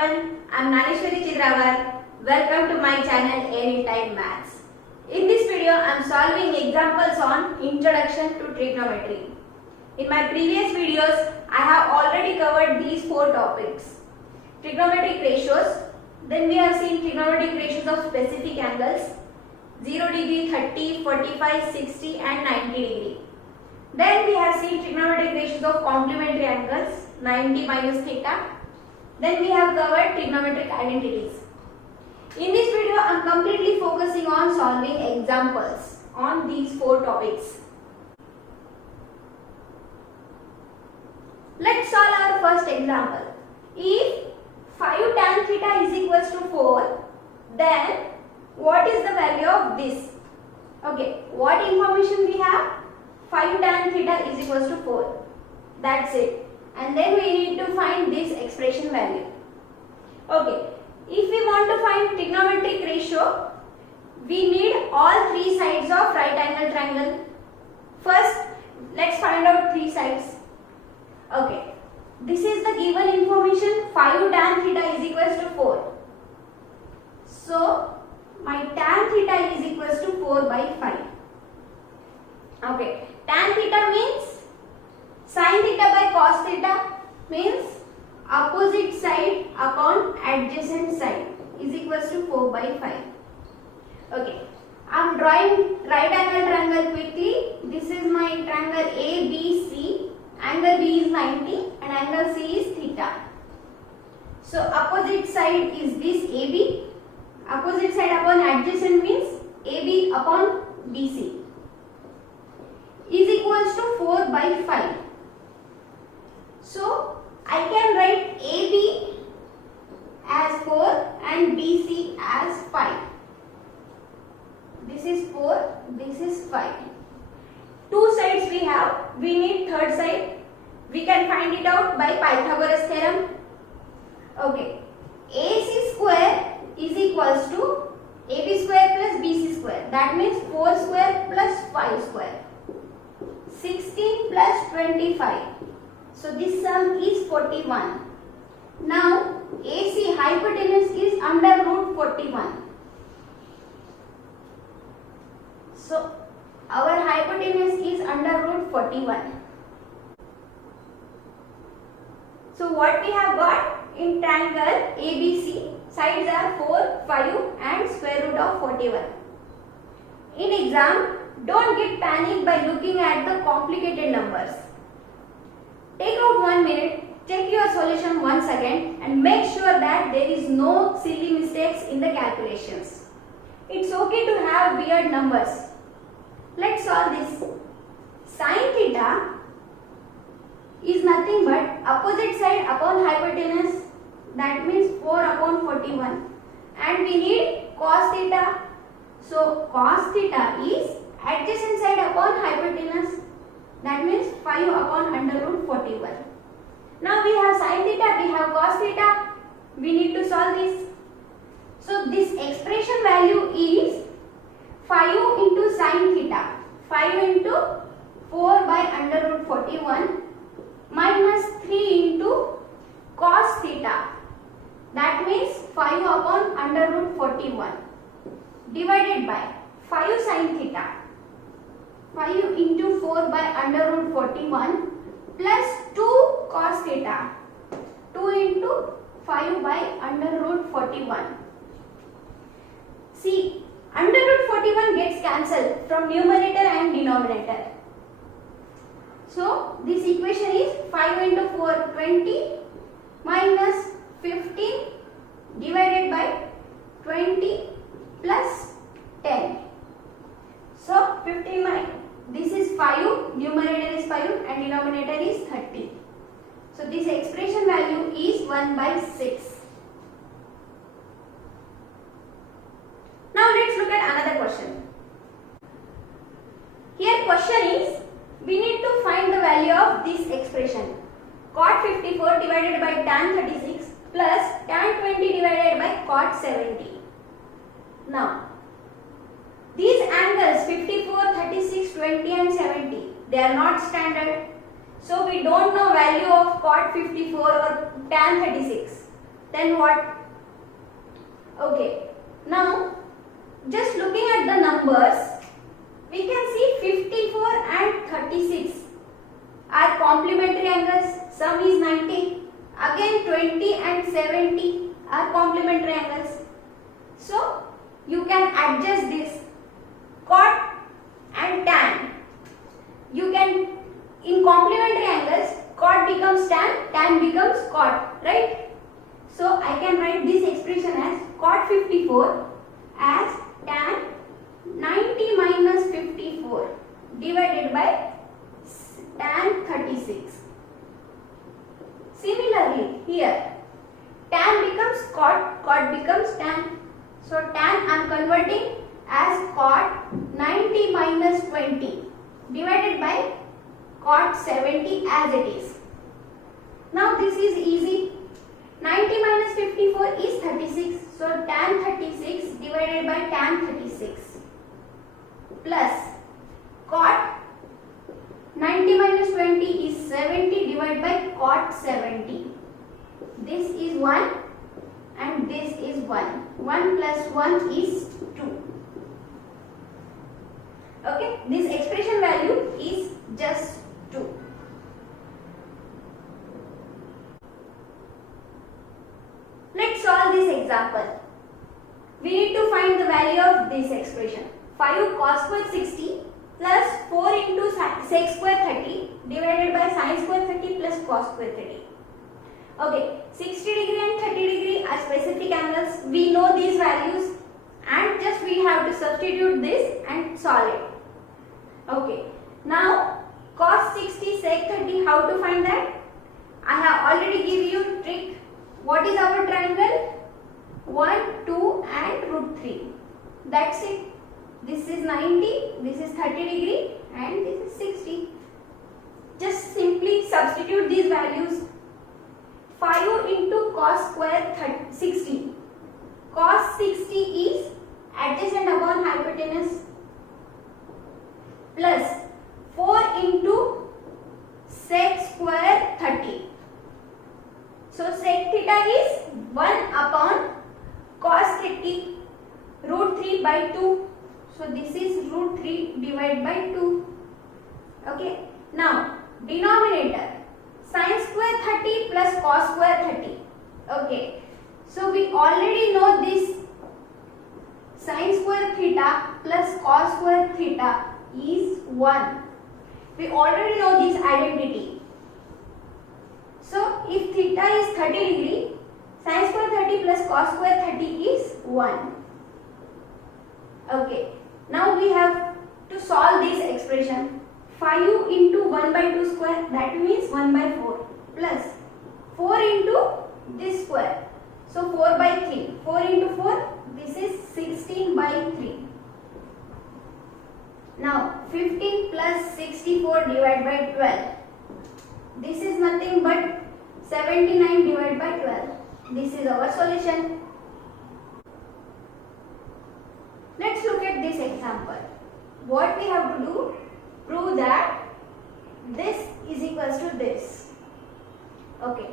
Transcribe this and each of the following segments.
everyone, I am Naneshwari Chidravar. Welcome to my channel Anytime Maths. In this video, I am solving examples on Introduction to Trigonometry. In my previous videos, I have already covered these four topics. Trigonometric ratios, then we have seen trigonometric ratios of specific angles 0 degree, 30, 45, 60 and 90 degree. Then we have seen trigonometric ratios of complementary angles 90 minus theta. Then we have covered trigonometric identities. In this video, I am completely focusing on solving examples on these four topics. Let's solve our first example. If 5 tan theta is equals to 4, then what is the value of this? Okay, what information we have? 5 tan theta is equals to 4. That's it. And then we need to find this expression value. Okay, if we want to find trigonometric ratio, we need all three sides of right angle triangle. First, let's find out three sides. Okay, this is the given information. 5 tan theta is equals to 4. So, my tan theta is equals to 4 by 5. Okay, tan theta means sin theta by cos theta, means opposite side upon adjacent side is equals to 4 by 5. Okay, I am drawing right angle triangle quickly. This is my triangle ABC. Angle B is 90 and angle C is theta. So opposite side is this AB. Opposite side upon adjacent means AB upon BC is equals to 4 by 5. So I can write AB as 4 and BC as 5. This is 4, this is 5. Two sides we have, we need third side. We can find it out by Pythagoras theorem. Okay, AC square is equals to AB square plus BC square. That means 4 square plus 5 square. 16 plus 25. So this sum is 41. Now AC hypotenuse is under root 41. So our hypotenuse is under root 41. So what we have got in triangle ABC, sides are 4, 5 and square root of 41. In exam, don't get panicked by looking at the complicated numbers. Take out 1 minute, check your solution once again and make sure that there is no silly mistakes in the calculations. It's okay to have weird numbers. Let's solve this. Sin theta is nothing but opposite side upon hypotenuse, that means 4 upon 41, and we need cos theta. So cos theta is adjacent side upon hypotenuse, that means 5 upon under root 41. Now we have sin theta, we have cos theta. We need to solve this. So this expression value is 5 into sin theta. 5 into 4 by under root 41 minus 3 into cos theta. That means 5 upon under root 41 divided by 5 sin theta. 5 into 4 by under root 41 plus 2 cos theta. 2 into 5 by under root 41. See, under root 41 gets cancelled from numerator and denominator. So this equation is 5 into 4, 20 minus 15 divided by 20 plus 10. So 15 minus, this is 5, numerator is 5 and denominator is 30. So this expression value is 1 by 6. Now let's look at another question. Here question is, we need to find the value of this expression. Cot 54 divided by tan 36 plus tan 20 divided by cot 70. Now, these angles 54, 36, 20 and 70, they are not standard. So we don't know value of cot 54 or tan 36. Then what? Okay, now just looking at the numbers, we can see 54 and 36 are complementary angles. Sum is 90. Again 20 and 70 are complementary angles. So you can adjust this cot and tan. You can, in complementary angles, cot becomes tan, tan becomes cot, right? So I can write this expression as cot 54 as tan 90 minus 54 divided by tan 36. Similarly, here tan becomes cot, cot becomes tan. So tan I am converting as cot 90 minus 20 divided by cot 70 as it is. Now this is easy. 90 minus 54 is 36. So tan 36 divided by tan 36 plus cot 90 minus 20 is 70 divided by cot 70. This is 1 and this is 1. 1 plus 1 is 2. Okay, this expression value is just 2. Let's solve this example. We need to find the value of this expression. 5 cos square 60 plus 4 into sec square 30 divided by sin square 30 plus cos square 30. Okay, 60 degree and 30 degree are specific angles. We know these values and just we have to substitute this and solve it. Okay, now cos 60 sec 30, how to find that? I have already given you trick. What is our triangle? 1, 2 and root 3. That's it. This is 90, this is 30 degree and this is 60. Just simply substitute these values. 5 into cos square 60. Cos 60 is adjacent upon hypotenuse plus 4 into sec square 30. So sec theta is 1 upon cos 30 root 3 by 2. So this is root 3 divided by 2. Okay. Now denominator sin square 30 plus cos square 30. Okay. So we already know this sin square theta plus cos square theta is 1. We already know this identity. So if theta is 30 degree, sin square 30 plus cos square 30 is 1. Okay. Now we have to solve this expression. 5 into 1 by 2 square, that means 1 by 4 plus 4 into this square. So 4 by 3. 4 into 4, this is 16 by 3. Now 15 plus 64 divided by 12. This is nothing but 79 divided by 12. This is our solution. Let's look at this example. What we have to do? Prove that this is equals to this. Okay.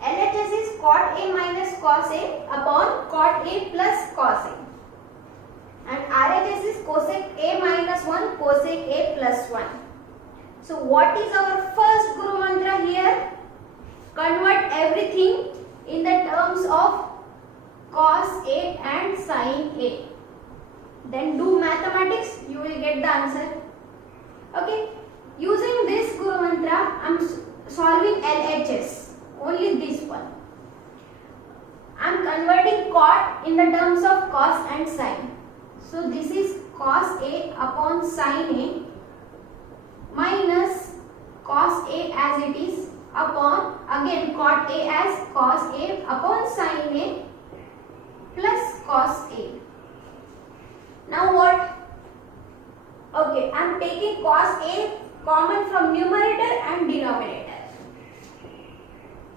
LHS is cot A minus cos A upon cot A plus cos A. And RHS is cosec A minus 1 cosec A plus 1. So what is our first Guru Mantra here? Convert everything in the terms of cos A and sin A. Then do mathematics, you will get the answer. Okay. Using this Guru Mantra, I am solving LHS. Only this one. I am converting cot in the terms of cos and sin. So this is cos A upon sin A minus cos A as it is upon again cot A as cos A upon sin A plus cos A. Now what? Okay, I am taking cos A common from numerator and denominator.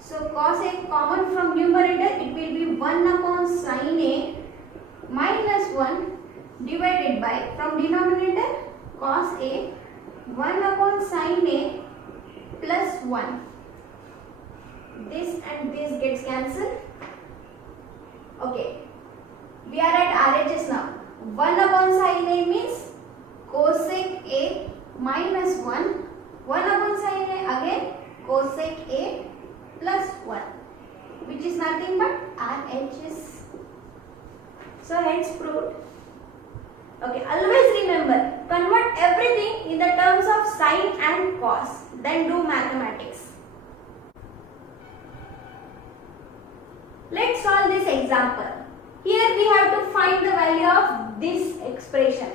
So cos A common from numerator, it will be 1 upon sin A minus 1 divided by, from denominator, cos A 1 upon sin A plus 1. This and this gets cancelled. Okay, we are at RHS now. 1 upon sin A means cosec A minus 1. 1 upon sin A again cosec A plus 1, which is nothing but RHS. So hence proved. Okay, always remember, convert everything in the terms of sine and cos, then do mathematics. Let's solve this example. Here we have to find the value of this expression.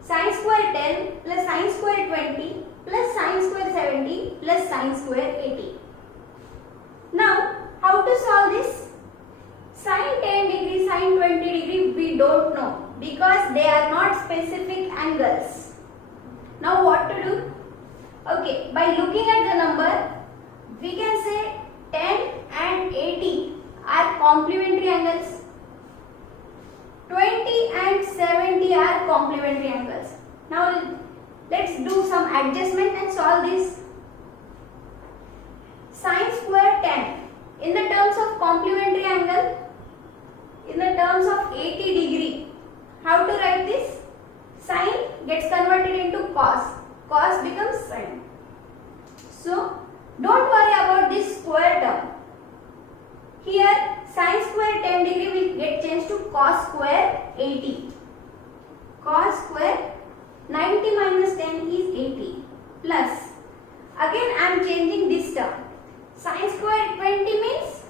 Sin square 10 plus sin square 20 plus sin square 70 plus sin square 80. Now, how to solve this? Sin 10 degree, sin 20 degree we don't know because they are not specific angles. Now what to do? Okay, by looking at the number, we can say 10 and 80 are complementary angles. 20 and 70 are complementary angles. Now let's do some adjustment and solve this. Sin square 10 in the terms of complementary angle, in the terms of 80 degree. How to write this? Sin gets converted into cos. Cos becomes sin. So don't worry about this square term. Here sin square 10 degree will get changed to cos square 80. Cos square 90 minus 10 is 80 plus, again I am changing this term. Sin square 20 means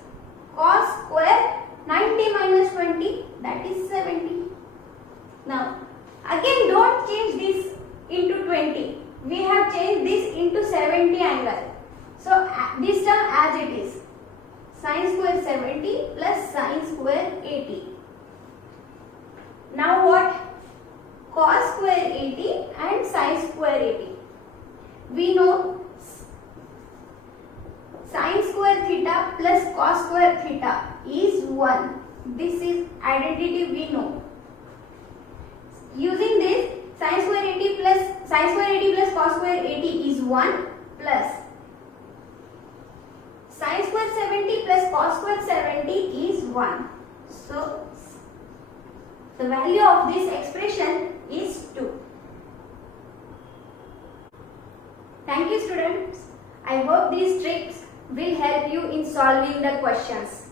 cos square 90 minus 20, that is 70. Now again don't change this into 20. We have changed this into 70 angle. So this term as it is. Sin square 70 plus sin square 80. Now what? Cos square 80 and sin square 80. We know sin square theta plus cos square theta is 1. This is identity we know. Using this, sin square 80 plus cos square 80 is 1 plus sin square 70 plus cos square 70 is 1. So the value of this expression is 2. Thank you students. I hope these tricks will help you in solving the questions.